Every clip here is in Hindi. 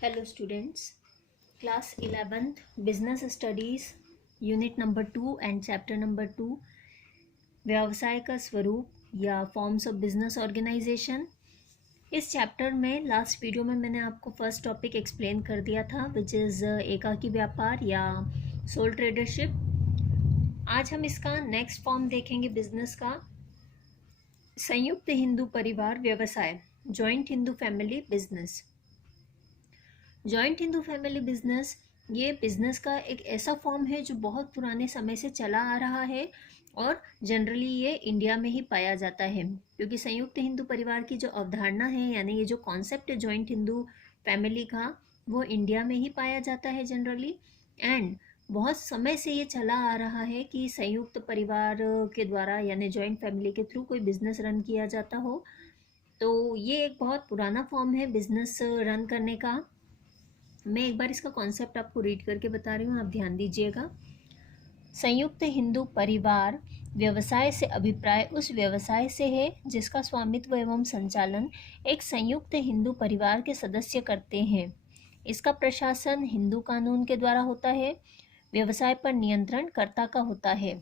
Hello students, class 11th business studies unit number 2 and chapter number 2 व्यवसाय का स्वरूप या फॉर्म्स ऑफ बिजनेस ऑर्गेनाइजेशन। इस चैप्टर में लास्ट वीडियो में मैंने आपको फर्स्ट टॉपिक एक्सप्लेन कर दिया था विच इज़ एकाकी व्यापार या सोल ट्रेडरशिप। आज हम इसका नेक्स्ट फॉर्म देखेंगे बिजनेस का, संयुक्त हिंदू परिवार व्यवसाय, joint Hindu family business. Joint Hindu family business ये बिजनेस का एक ऐसा फॉर्म है जो बहुत पुराने समय से चला आ रहा है और जनरली ये इंडिया में ही पाया जाता है, क्योंकि संयुक्त हिंदू परिवार की जो अवधारणा है यानी ये जो कॉन्सेप्ट है जॉइंट हिंदू फैमिली का, वो इंडिया में ही पाया जाता है जनरली। एंड बहुत समय से ये चला आ रहा है कि संयुक्त परिवार के द्वारा यानी जॉइंट फैमिली के थ्रू कोई बिजनेस रन किया जाता हो। तो ये एक बहुत पुराना फॉर्म है बिजनेस रन करने का। मैं एक बार इसका कॉन्सेप्ट आपको रीड करके बता रही हूँ, आप ध्यान दीजिएगा। संयुक्त हिंदू परिवार व्यवसाय से अभिप्राय उस व्यवसाय से है जिसका स्वामित्व एवं संचालन एक संयुक्त हिंदू परिवार के सदस्य करते हैं। इसका प्रशासन हिंदू कानून के द्वारा होता है। व्यवसाय पर नियंत्रण कर्ता का होता है।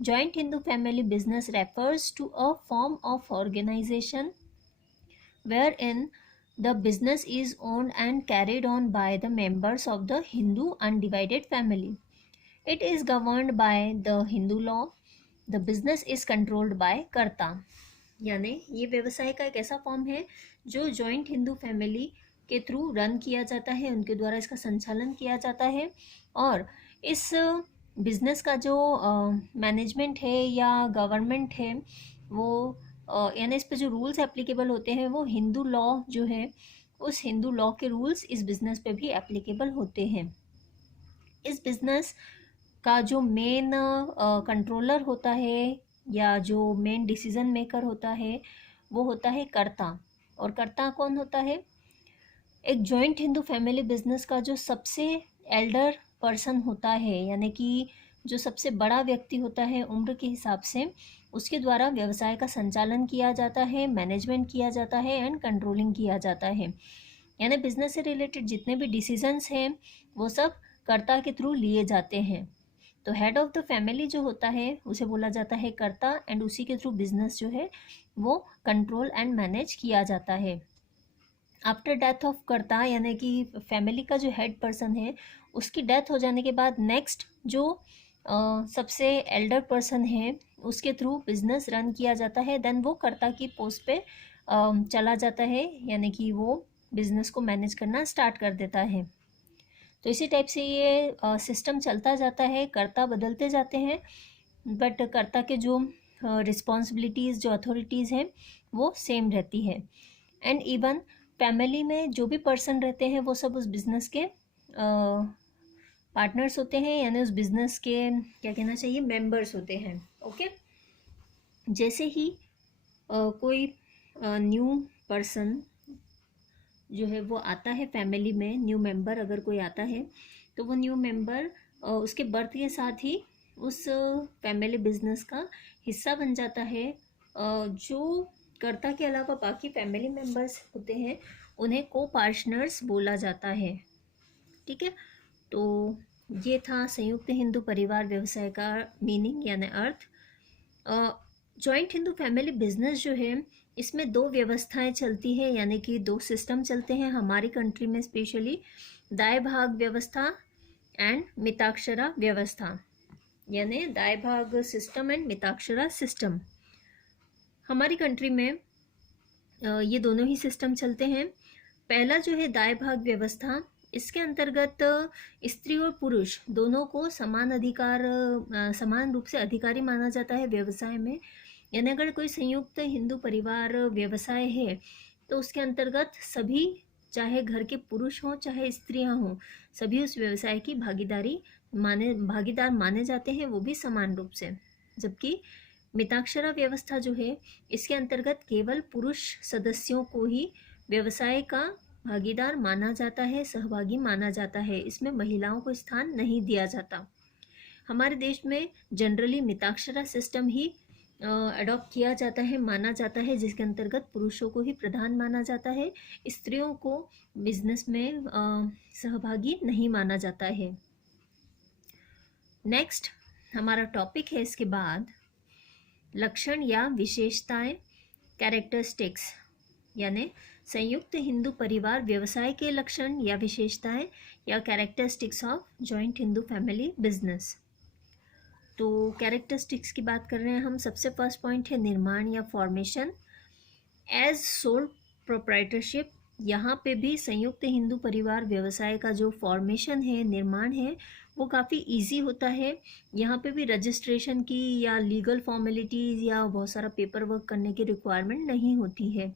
Joint Hindu family business refers to a form of organisation wherein the business is owned and carried on by the members of the Hindu undivided family. It is governed by the Hindu law. The business is controlled by कर्ता। यानी ये व्यवसाय का एक ऐसा फॉर्म है जो जॉइंट हिंदू फैमिली के थ्रू रन किया जाता है, उनके द्वारा इसका संचालन किया जाता है। और इस बिजनेस का जो मैनेजमेंट है या गवर्नमेंट है वो यानी इस पे जो रूल्स एप्लीकेबल होते हैं वो हिंदू लॉ जो है उस हिंदू लॉ के रूल्स इस बिजनेस पे भी एप्लीकेबल होते हैं। इस बिजनेस का जो मेन कंट्रोलर होता है या जो मेन डिसीजन मेकर होता है वो होता है कर्ता। और कर्ता कौन होता है? एक जॉइंट हिंदू फैमिली बिजनेस का जो सबसे एल्डर पर्सन होता है यानी कि जो सबसे बड़ा व्यक्ति होता है उम्र के हिसाब से, उसके द्वारा व्यवसाय का संचालन किया जाता है, मैनेजमेंट किया जाता है एंड कंट्रोलिंग किया जाता है। यानी बिजनेस से रिलेटेड जितने भी डिसीजंस हैं वो सब कर्ता के थ्रू लिए जाते हैं। तो हेड ऑफ द फैमिली जो होता है उसे बोला जाता है कर्ता एंड उसी के थ्रू बिजनेस जो है वो कंट्रोल एंड मैनेज किया जाता है। आफ्टर डेथ ऑफ कर्ता यानी कि फैमिली का जो हेड पर्सन है उसकी डेथ हो जाने के बाद नेक्स्ट जो सबसे एल्डर पर्सन है उसके थ्रू बिजनेस रन किया जाता है। देन वो कर्ता की पोस्ट पे चला जाता है यानी कि वो बिजनेस को मैनेज करना स्टार्ट कर देता है। तो इसी टाइप से ये सिस्टम चलता जाता है, कर्ता बदलते जाते हैं बट कर्ता के जो रिस्पॉन्सिबिलिटीज़ जो अथॉरिटीज़ हैं वो सेम रहती है। एंड इवन फैमिली में जो भी पर्सन रहते हैं वो सब उस बिज़नेस के पार्टनर्स होते हैं यानी उस बिज़नेस के क्या कहना चाहिए मेंबर्स होते हैं। ओके, जैसे ही कोई न्यू पर्सन जो है वो आता है फैमिली में, न्यू मेंबर अगर कोई आता है तो वो न्यू मेंबर उसके बर्थ के साथ ही उस फैमिली बिजनेस का हिस्सा बन जाता है। जो कर्ता के अलावा बाकी फैमिली मेंबर्स होते हैं उन्हें को पार्टनर्स बोला जाता है। ठीक है, तो ये था संयुक्त हिंदू परिवार व्यवसाय का मीनिंग यानी अर्थ। जॉइंट हिंदू फैमिली बिजनेस जो है इसमें दो व्यवस्थाएं चलती है यानी कि दो सिस्टम चलते हैं हमारी कंट्री में, स्पेशली दाय भाग व्यवस्था एंड मिताक्षरा व्यवस्था, यानी दाय भाग सिस्टम एंड मिताक्षरा सिस्टम। हमारी कंट्री में ये दोनों ही सिस्टम चलते हैं। पहला जो है दाय भाग व्यवस्था, इसके अंतर्गत स्त्री और पुरुष दोनों को समान अधिकार समान रूप से अधिकारी माना जाता है व्यवसाय में। यानी अगर कोई संयुक्त हिंदू परिवार व्यवसाय है तो उसके अंतर्गत सभी, चाहे घर के पुरुष हों चाहे स्त्रियां हों, सभी उस व्यवसाय की भागीदार माने जाते हैं, वो भी समान रूप से। जबकि मिताक्षरा व्यवस्था जो है इसके अंतर्गत केवल पुरुष सदस्यों को ही व्यवसाय का भागीदार माना जाता है, सहभागी माना जाता है, इसमें महिलाओं को स्थान नहीं दिया जाता। हमारे देश में जनरली मिताक्षरा सिस्टम ही अडॉप्ट किया जाता है, माना जाता है, जिसके अंतर्गत पुरुषों को ही प्रधान माना जाता है, स्त्रियों को बिजनेस में सहभागी नहीं माना जाता है। नेक्स्ट हमारा टॉपिक है इसके बाद लक्षण या विशेषताएं, कैरेक्टरिस्टिक्स, यानी संयुक्त हिंदू परिवार व्यवसाय के लक्षण या विशेषताएं या characteristics of joint Hindu family business. तो कैरेक्टरिस्टिक्स की बात कर रहे हैं हम। सबसे फर्स्ट पॉइंट है निर्माण या फॉर्मेशन। एज सोल प्रोप्राइटरशिप, यहाँ पे भी संयुक्त हिंदू परिवार व्यवसाय का जो फॉर्मेशन है, निर्माण है, वो काफ़ी इजी होता है। यहाँ पे भी रजिस्ट्रेशन की या लीगल फॉर्मेलिटीज़ या बहुत सारा पेपर वर्क करने की रिक्वायरमेंट नहीं होती है।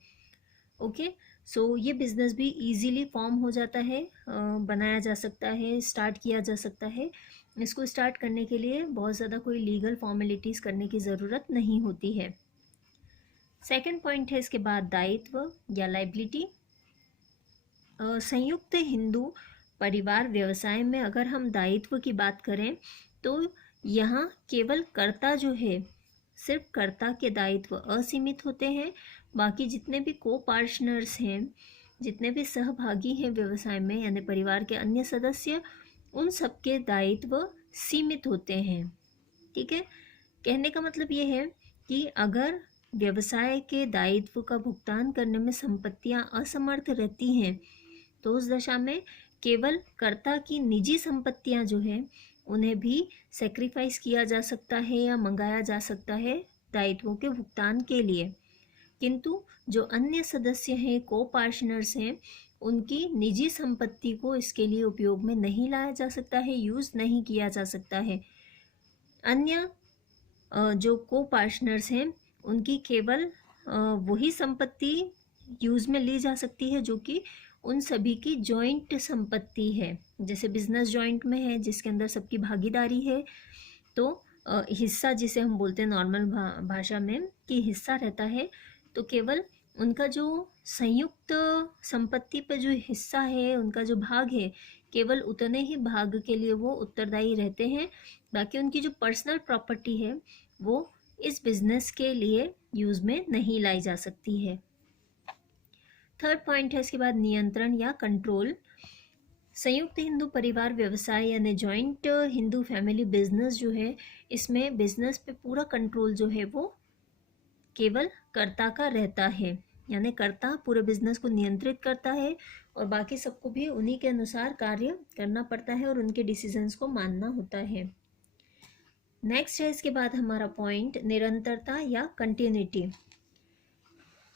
ओके, सो ये बिज़नेस भी इजीली फॉर्म हो जाता है, बनाया जा सकता है, स्टार्ट किया जा सकता है। इसको स्टार्ट करने के लिए बहुत ज़्यादा कोई लीगल फॉर्मेलिटीज़ करने की ज़रूरत नहीं होती है। सेकंड पॉइंट है इसके बाद दायित्व या लाइबिलिटी। संयुक्त हिंदू परिवार व्यवसाय में अगर हम दायित्व की बात करें तो यहाँ केवल कर्ता जो है, सिर्फ कर्ता के दायित्व असीमित होते हैं। बाकी जितने भी को पार्टनर्स हैं, जितने भी सहभागी हैं व्यवसाय में, यानी परिवार के अन्य सदस्य, उन सबके दायित्व सीमित होते हैं। ठीक है, कहने का मतलब ये है कि अगर व्यवसाय के दायित्व का भुगतान करने में संपत्तियां असमर्थ रहती हैं तो उस दशा में केवल कर्ता की निजी संपत्तियां जो हैं उन्हें भी सेक्रीफाइस किया जा सकता है या मंगाया जा सकता है दायित्वों के भुगतान के लिए। किंतु जो अन्य सदस्य हैं, को पार्टनर्स हैं, उनकी निजी संपत्ति को इसके लिए उपयोग में नहीं लाया जा सकता है, यूज़ नहीं किया जा सकता है। अन्य जो को पार्टनर्स हैं उनकी केवल वही संपत्ति यूज़ में ली जा सकती है जो कि उन सभी की जॉइंट संपत्ति है। जैसे बिजनेस जॉइंट में है जिसके अंदर सबकी भागीदारी है, तो हिस्सा जिसे हम बोलते हैं नॉर्मल भाषा में कि हिस्सा रहता है, तो केवल उनका जो संयुक्त संपत्ति पर जो हिस्सा है, उनका जो भाग है, केवल उतने ही भाग के लिए वो उत्तरदायी रहते हैं। बाकी उनकी जो पर्सनल प्रॉपर्टी है वो इस बिजनेस के लिए यूज़ में नहीं लाई जा सकती है। थर्ड पॉइंट है इसके बाद नियंत्रण या कंट्रोल। संयुक्त हिंदू परिवार व्यवसाय यानी जॉइंट हिंदू फैमिली बिजनेस जो है, इसमें बिजनेस पे पूरा कंट्रोल जो है वो केवल कर्ता का रहता है, यानी कर्ता पूरे बिजनेस को नियंत्रित करता है और बाकी सबको भी उन्हीं के अनुसार कार्य करना पड़ता है और उनके डिसीजंस को मानना होता है। नेक्स्ट है इसके बाद हमारा पॉइंट निरंतरता या कंटिन्यूटी।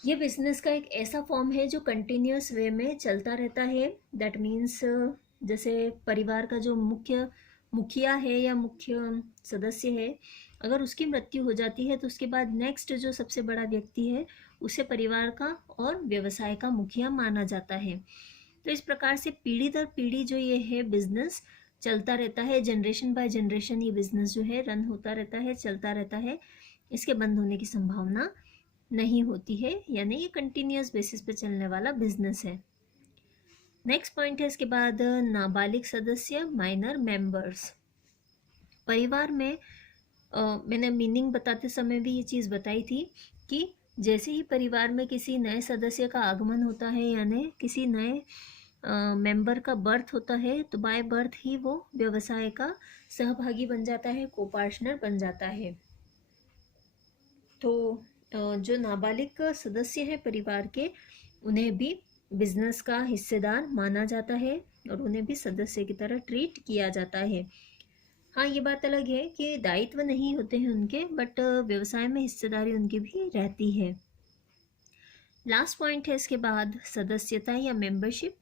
ये बिजनेस का एक ऐसा फॉर्म है जो कंटिन्यूस वे में चलता रहता है। दैट मीन्स जैसे परिवार का जो मुखिया है या मुख्य सदस्य है, अगर उसकी मृत्यु हो जाती है तो उसके बाद नेक्स्ट जो सबसे बड़ा व्यक्ति है उसे परिवार का और व्यवसाय का मुखिया माना जाता है। तो इस प्रकार से पीढ़ी दर पीढ़ी जो ये है बिजनेस चलता रहता है, जनरेशन बाय जनरेशन ये बिजनेस जो है रन होता रहता है, चलता रहता है। इसके बंद होने की संभावना नहीं होती है, यानी ये कंटिन्यूस बेसिस पे चलने वाला बिजनेस है। नेक्स्ट पॉइंट है इसके बाद नाबालिग सदस्य, माइनर मेंबर्स। परिवार में मैंने मीनिंग बताते समय भी ये चीज़ बताई थी कि जैसे ही परिवार में किसी नए सदस्य का आगमन होता है, यानी किसी नए मेंबर का बर्थ होता है, तो बाय बर्थ ही वो व्यवसाय का सहभागी बन जाता है, को पार्टनर बन जाता है। तो जो नाबालिग सदस्य हैं परिवार के, उन्हें भी बिजनेस का हिस्सेदार माना जाता है और उन्हें भी सदस्य की तरह ट्रीट किया जाता है। हाँ, ये बात अलग है कि दायित्व नहीं होते हैं उनके, बट व्यवसाय में हिस्सेदारी उनकी भी रहती है। लास्ट पॉइंट है इसके बाद सदस्यता या membership.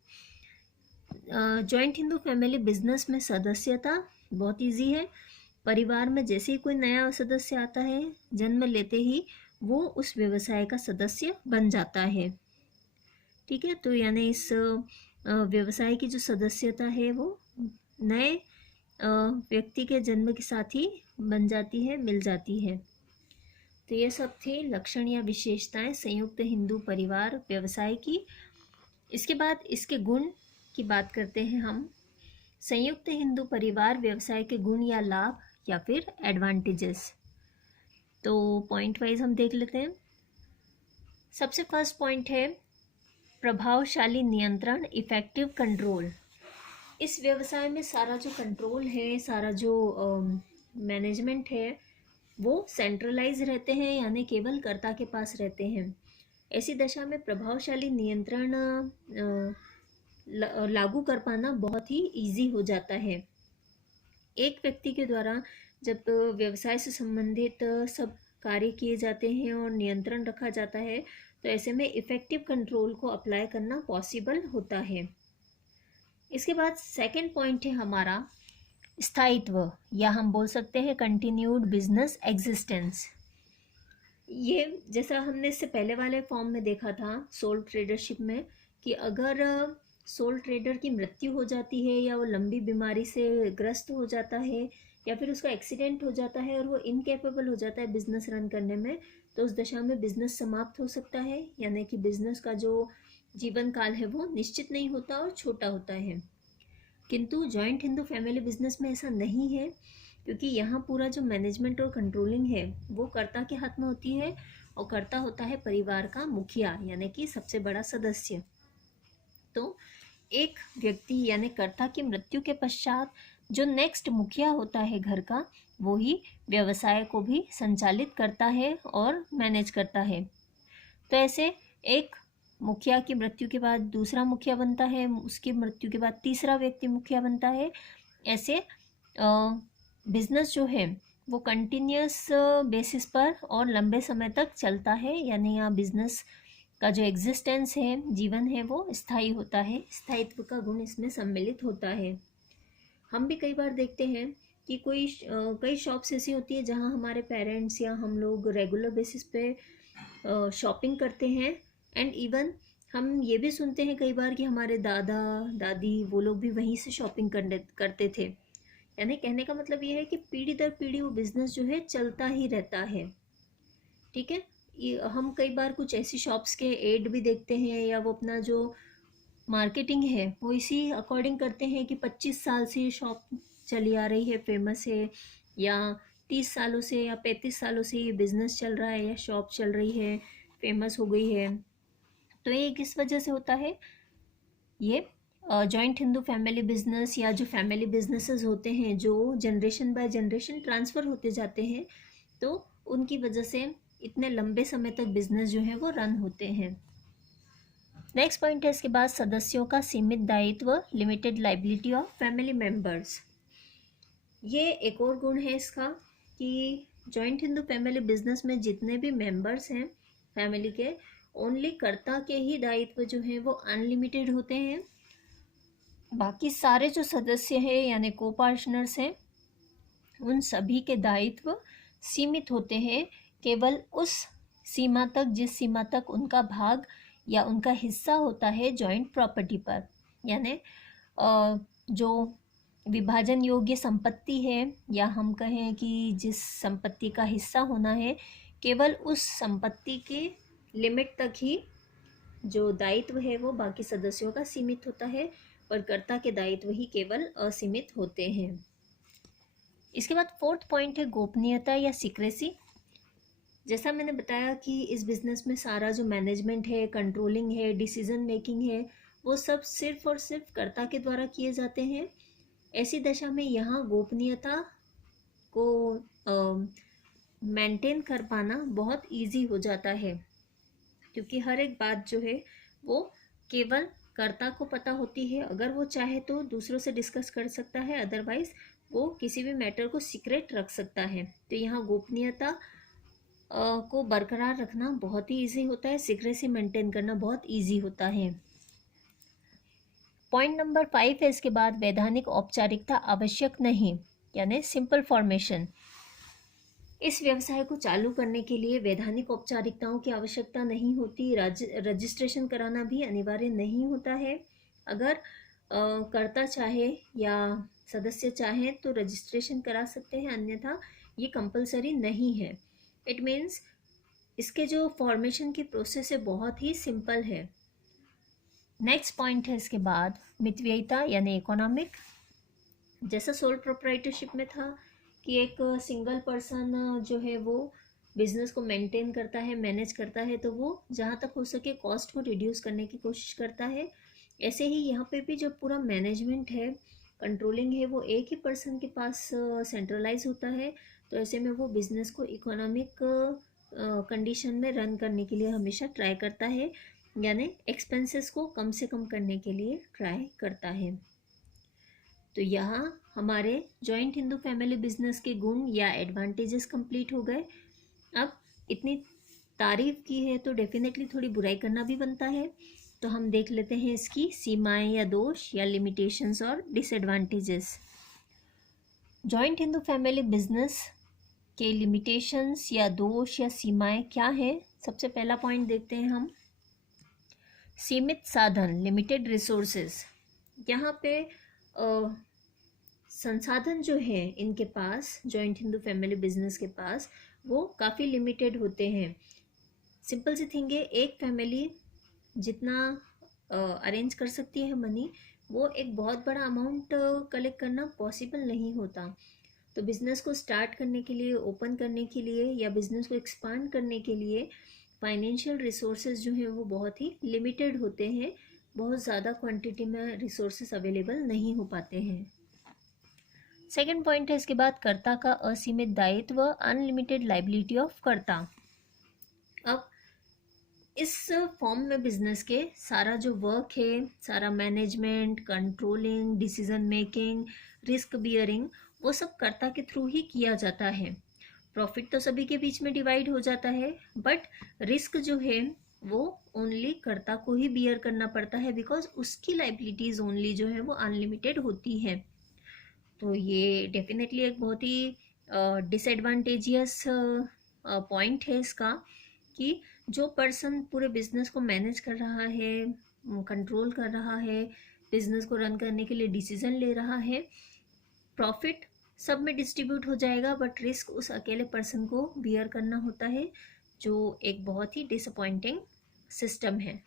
Joint Hindu family business में सदस्यता बहुत इजी है। परिवार में जैसे ही कोई नया सदस्य आता है, जन्म लेते ही वो उस व्यवसाय का सदस्य बन जाता है। ठीक है, तो यानी इस व्यवसाय की जो सदस्यता है वो नए व्यक्ति के जन्म के साथ ही बन जाती है, मिल जाती है। तो ये सब थे लक्षण या विशेषताएं संयुक्त हिंदू परिवार व्यवसाय की। इसके बाद इसके गुण की बात करते हैं हम। संयुक्त हिंदू परिवार व्यवसाय के गुण या लाभ या फिर एडवांटेजेस। तो पॉइंट वाइज हम देख लेते हैं। सबसे फर्स्ट पॉइंट है प्रभावशाली नियंत्रण, इफेक्टिव कंट्रोल। इस व्यवसाय में सारा जो कंट्रोल है, सारा जो मैनेजमेंट है, वो सेंट्रलाइज रहते हैं, यानी केवल कर्ता के पास रहते हैं। ऐसी दशा में प्रभावशाली नियंत्रण लागू कर पाना बहुत ही इजी हो जाता है। एक व्यक्ति के द्वारा जब व्यवसाय से संबंधित सब कार्य किए जाते हैं और नियंत्रण रखा जाता है, तो ऐसे में इफेक्टिव कंट्रोल को अप्लाई करना पॉसिबल होता है। इसके बाद सेकंड पॉइंट है हमारा स्थायित्व, या हम बोल सकते हैं कंटिन्यूड बिजनेस एग्जिस्टेंस। ये जैसा हमने इससे पहले वाले फॉर्म में देखा था सोल ट्रेडरशिप में, कि अगर सोल ट्रेडर की मृत्यु हो जाती है या वो लंबी बीमारी से ग्रस्त हो जाता है या फिर उसका एक्सीडेंट हो जाता है और वो इनकेपेबल हो जाता है बिजनेस रन करने में, तो उस दशा में बिजनेस समाप्त हो सकता है, यानी कि बिजनेस का जो जीवन काल है वो निश्चित नहीं होता और छोटा होता है। किंतु जॉइंट हिंदू फैमिली बिजनेस में ऐसा नहीं है, क्योंकि यहाँ पूरा जो मैनेजमेंट और कंट्रोलिंग है वो कर्ता के हाथ में होती है, और कर्ता होता है परिवार का मुखिया, यानी कि सबसे बड़ा सदस्य। तो एक व्यक्ति यानी कर्ता की मृत्यु के पश्चात जो नेक्स्ट मुखिया होता है घर का, वो ही व्यवसाय को भी संचालित करता है और मैनेज करता है। तो ऐसे एक मुखिया की मृत्यु के बाद दूसरा मुखिया बनता है, उसकी मृत्यु के बाद तीसरा व्यक्ति मुखिया बनता है। ऐसे बिजनेस जो है वो कंटिन्यूस बेसिस पर और लंबे समय तक चलता है, यानी यहाँ बिजनेस का जो एग्जिस्टेंस है, जीवन है, वो स्थायी होता है। स्थायित्व का गुण इसमें सम्मिलित होता है। हम भी कई बार देखते हैं कि कई शॉप्स ऐसी होती है जहाँ हमारे पेरेंट्स या हम लोग रेगुलर बेसिस पे शॉपिंग करते हैं, एंड इवन हम ये भी सुनते हैं कई बार कि हमारे दादा दादी वो लोग भी वहीं से शॉपिंग करते थे। यानी कहने का मतलब ये है कि पीढ़ी दर पीढ़ी वो बिजनेस जो है चलता ही रहता है। ठीक है, हम कई बार कुछ ऐसी शॉप्स के एड भी देखते हैं, या वो अपना जो मार्केटिंग है वो इसी अकॉर्डिंग करते हैं कि 25 साल से ये शॉप चली आ रही है, फेमस है, या 30 सालों से या 35 सालों से ये बिजनेस चल रहा है या शॉप चल रही है, फेमस हो गई है। तो ये किस वजह से होता है? ये जॉइंट हिंदू फैमिली बिजनेस या जो फैमिली बिजनेसेस होते हैं जो जनरेशन बाय जनरेशन ट्रांसफ़र होते जाते हैं, तो उनकी वजह से इतने लंबे समय तक बिजनेस जो है वो रन होते हैं। नेक्स्ट पॉइंट है इसके बाद सदस्यों का सीमित दायित्व, limited liability of family members. ये एक और गुण है इसका कि जॉइंट हिंदू फैमिली बिजनेस में जितने भी मेंबर्स हैं फैमिली के, ओनली कर्ता के ही दायित्व जो हैं वो अनलिमिटेड होते हैं। बाकी सारे जो सदस्य हैं यानी को पार्टनर्स हैं, उन सभी के दायित्व सीमित होते हैं केवल उस सीमा तक जिस सीमा तक उनका भाग या उनका हिस्सा होता है जॉइंट प्रॉपर्टी पर। यानी जो विभाजन योग्य संपत्ति है, या हम कहें कि जिस संपत्ति का हिस्सा होना है, केवल उस संपत्ति के लिमिट तक ही जो दायित्व है वो बाकी सदस्यों का सीमित होता है, पर कर्ता के दायित्व ही केवल असीमित होते हैं। इसके बाद फोर्थ पॉइंट है गोपनीयता या सीक्रेसी। जैसा मैंने बताया कि इस बिजनेस में सारा जो मैनेजमेंट है, कंट्रोलिंग है, डिसीजन मेकिंग है, वो सब सिर्फ और सिर्फ कर्ता के द्वारा किए जाते हैं। ऐसी दशा में यहाँ गोपनीयता को मेंटेन कर पाना बहुत इजी हो जाता है, क्योंकि हर एक बात जो है वो केवल कर्ता को पता होती है। अगर वो चाहे तो दूसरों से डिस्कस कर सकता है, अदरवाइज वो किसी भी मैटर को सीक्रेट रख सकता है। तो यहाँ गोपनीयता को बरकरार रखना बहुत ही इजी होता है, सीक्रेसी मेंटेन करना बहुत इजी होता है। पॉइंट नंबर 5 है इसके बाद वैधानिक औपचारिकता आवश्यक नहीं, यानी सिंपल फॉर्मेशन। इस व्यवसाय को चालू करने के लिए वैधानिक औपचारिकताओं की आवश्यकता नहीं होती, रजिस्ट्रेशन कराना भी अनिवार्य नहीं होता है। अगर कर्ता चाहे या सदस्य चाहे तो रजिस्ट्रेशन करा सकते हैं, अन्यथा ये कंपलसरी नहीं है। इट मीन्स इसके जो फॉर्मेशन की प्रोसेस है बहुत ही सिंपल है। नेक्स्ट पॉइंट है इसके बाद मितव्ययिता यानी इकोनॉमिक। जैसा सोल प्रोप्राइटरशिप में था कि एक सिंगल पर्सन जो है वो बिजनेस को मेंटेन करता है, मैनेज करता है, तो वो जहाँ तक हो सके कॉस्ट को रिड्यूस करने की कोशिश करता है। ऐसे ही यहाँ पे भी जो पूरा मैनेजमेंट है, कंट्रोलिंग है, वो एक ही पर्सन के पास सेंट्रलाइज होता है। तो ऐसे में वो बिजनेस को इकोनॉमिक कंडीशन में रन करने के लिए हमेशा ट्राई करता है, यानी एक्सपेंसेस को कम से कम करने के लिए ट्राई करता है। तो यहाँ हमारे जॉइंट हिंदू फैमिली बिजनेस के गुण या एडवांटेजेस कंप्लीट हो गए। अब इतनी तारीफ की है तो डेफिनेटली थोड़ी बुराई करना भी बनता है। तो हम देख लेते हैं इसकी सीमाएं या दोष या लिमिटेशंस और disadvantages. Joint Hindu family business के लिमिटेशंस या दोष या सीमाएं क्या है? सबसे पहला पॉइंट देखते हैं हम, सीमित साधन, लिमिटेड रिसोर्सेज। यहाँ पे संसाधन जो है इनके पास, जॉइंट हिंदू फैमिली बिजनेस के पास, वो काफ़ी लिमिटेड होते हैं। सिंपल सी थिंग है, एक फैमिली जितना अरेंज कर सकती है मनी, वो एक बहुत बड़ा अमाउंट कलेक्ट करना पॉसिबल नहीं होता। तो बिज़नेस को स्टार्ट करने के लिए, ओपन करने के लिए या बिज़नेस को एक्सपांड करने के लिए फाइनेंशियल रिसोर्सेज जो हैं वो बहुत ही लिमिटेड होते हैं। बहुत ज़्यादा क्वांटिटी में रिसोर्सेज अवेलेबल नहीं हो पाते हैं। सेकेंड पॉइंट है इसके बाद, कर्ता का असीमित दायित्व, अनलिमिटेड लाइबिलिटी ऑफ कर्ता। अब इस फॉर्म में बिजनेस के सारा जो वर्क है, सारा management, controlling, decision making, risk bearing, वो सब कर्ता के थ्रू ही किया जाता है। प्रॉफिट तो सभी के बीच में डिवाइड हो जाता है, बट रिस्क जो है वो ओनली कर्ता को ही बियर करना पड़ता है, बिकॉज उसकी लाइबिलिटीज ओनली जो है वो अनलिमिटेड होती है। तो ये डेफिनेटली एक बहुत ही डिसएडवांटेजियस पॉइंट है इसका, कि जो पर्सन पूरे बिजनेस को मैनेज कर रहा है, कंट्रोल कर रहा है, बिजनेस को रन करने के लिए डिसीजन ले रहा है, प्रॉफिट सब में डिस्ट्रीब्यूट हो जाएगा, बट रिस्क उस अकेले पर्सन को बियर करना होता है, जो एक बहुत ही डिसअपॉइंटिंग सिस्टम है।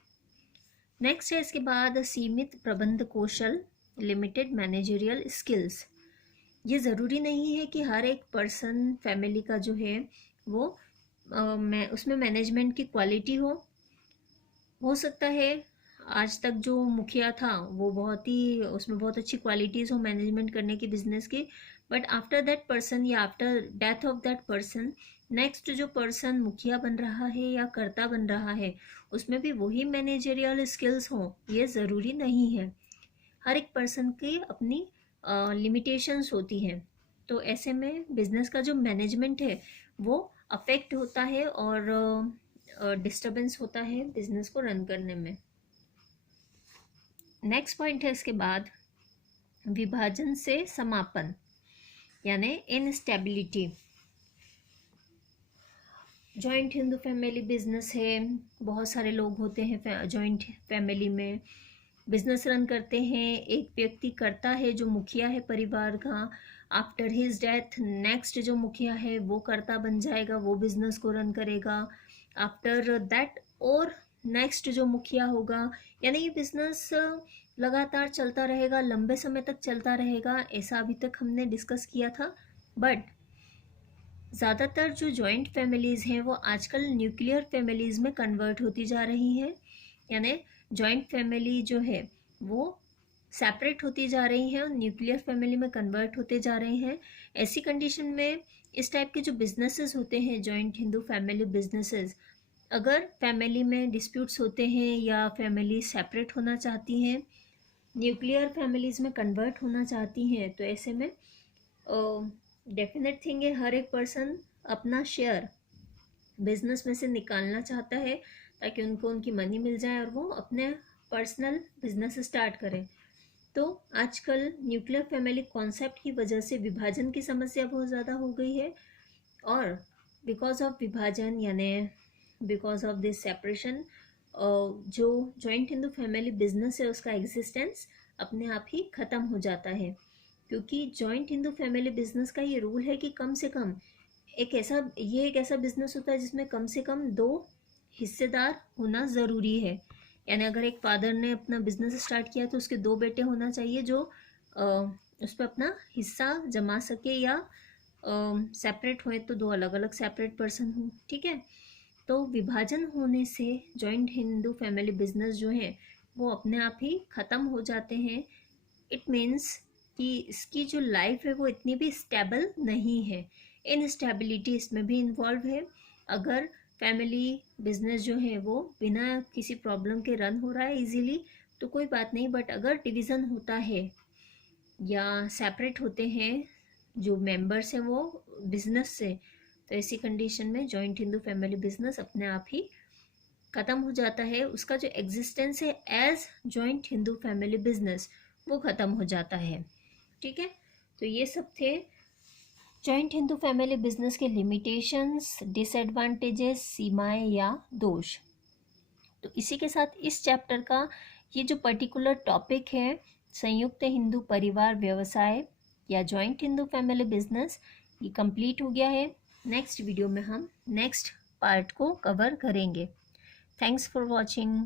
नेक्स्ट है इसके बाद, सीमित प्रबंध कौशल, लिमिटेड मैनेजरियल स्किल्स। ये ज़रूरी नहीं है कि हर एक पर्सन फैमिली का जो है वो उसमें मैनेजमेंट की क्वालिटी हो सकता है आज तक जो मुखिया था वो बहुत ही, उसमें बहुत अच्छी क्वालिटीज़ हो मैनेजमेंट करने की बिजनेस की, बट आफ्टर दैट पर्सन या after death of that person, next जो पर्सन मुखिया बन रहा है या कर्ता बन रहा है, उसमें भी वही मैनेजरियल स्किल्स हों, ये ज़रूरी नहीं है। हर एक पर्सन की अपनी लिमिटेशंस होती हैं। तो ऐसे में बिजनेस का जो मैनेजमेंट है वो अफेक्ट होता है और डिस्टर्बेंस होता है बिजनेस को रन करने में। नेक्स्ट पॉइंट है इसके बाद, विभाजन से समापन, यानी instability. Joint Hindu family business है, बहुत सारे लोग होते हैं जॉइंट फैमिली में, बिजनेस रन करते हैं। एक व्यक्ति करता है जो मुखिया है परिवार का, आफ्टर हिज डेथ नेक्स्ट जो मुखिया है वो कर्ता बन जाएगा, वो बिजनेस को रन करेगा। आफ्टर दैट और नेक्स्ट जो मुखिया होगा, यानी ये बिजनेस लगातार चलता रहेगा, लंबे समय तक चलता रहेगा, ऐसा अभी तक हमने डिस्कस किया था। बट ज़्यादातर जो जॉइंट फैमिलीज़ हैं वो आजकल न्यूक्लियर फैमिलीज़ में कन्वर्ट होती जा रही हैं, यानी जॉइंट फैमिली जो है वो सेपरेट होती जा रही हैं और न्यूक्लियर फैमिली में कन्वर्ट होते जा रहे हैं। ऐसी कंडीशन में इस टाइप के जो बिजनेसेस होते हैं, जॉइंट हिंदू फैमिली बिजनेसेस, अगर फैमिली में डिस्प्यूट्स होते हैं या फैमिली सेपरेट होना चाहती हैं, न्यूक्लियर फैमिलीज़ में कन्वर्ट होना चाहती हैं, तो ऐसे में डेफिनेट थिंग है, हर एक पर्सन अपना शेयर बिजनेस में से निकालना चाहता है ताकि उनको उनकी मनी मिल जाए और वो अपने पर्सनल बिजनेस स्टार्ट करें। तो आजकल न्यूक्लियर फैमिली कॉन्सेप्ट की वजह से विभाजन की समस्या बहुत ज़्यादा हो गई है, और बिकॉज ऑफ विभाजन यानी बिकॉज ऑफ दिस सेपरेशन, जो जॉइंट हिंदू फैमिली बिजनेस है उसका एग्जिस्टेंस अपने आप ही ख़त्म हो जाता है। क्योंकि जॉइंट हिंदू फैमिली बिजनेस का ये रूल है कि कम से कम एक ऐसा बिजनेस होता है जिसमें कम से कम 2 हिस्सेदार होना ज़रूरी है। यानी अगर एक फादर ने अपना बिजनेस स्टार्ट किया तो उसके 2 बेटे होना चाहिए जो उस पर अपना हिस्सा जमा सके या सेपरेट हुए तो दो अलग अलग सेपरेट पर्सन हो, ठीक है। तो विभाजन होने से जॉइंट हिंदू फैमिली बिजनेस जो है वो अपने आप ही ख़त्म हो जाते हैं। इट मीन्स कि इसकी जो लाइफ है वो इतनी भी स्टेबल नहीं है, इनस्टेबिलिटी इसमें भी इन्वॉल्व है। अगर फैमिली बिजनेस जो है वो बिना किसी प्रॉब्लम के रन हो रहा है इजीली तो कोई बात नहीं, बट अगर डिवीज़न होता है या सेपरेट होते हैं जो मेंबर्स हैं वो बिजनेस से, तो ऐसी कंडीशन में जॉइंट हिंदू फैमिली बिजनेस अपने आप ही ख़त्म हो जाता है। उसका जो एग्जिस्टेंस है as joint Hindu family business वो ख़त्म हो जाता है, ठीक है। तो ये सब थे जॉइंट हिंदू फैमिली बिजनेस के लिमिटेशंस, डिसएडवांटेजेस, सीमाएं या दोष। तो इसी के साथ इस चैप्टर का ये जो पर्टिकुलर टॉपिक है संयुक्त हिंदू परिवार व्यवसाय या जॉइंट हिंदू फैमिली बिजनेस, ये कंप्लीट हो गया है। नेक्स्ट वीडियो में हम नेक्स्ट पार्ट को कवर करेंगे। Thanks for watching.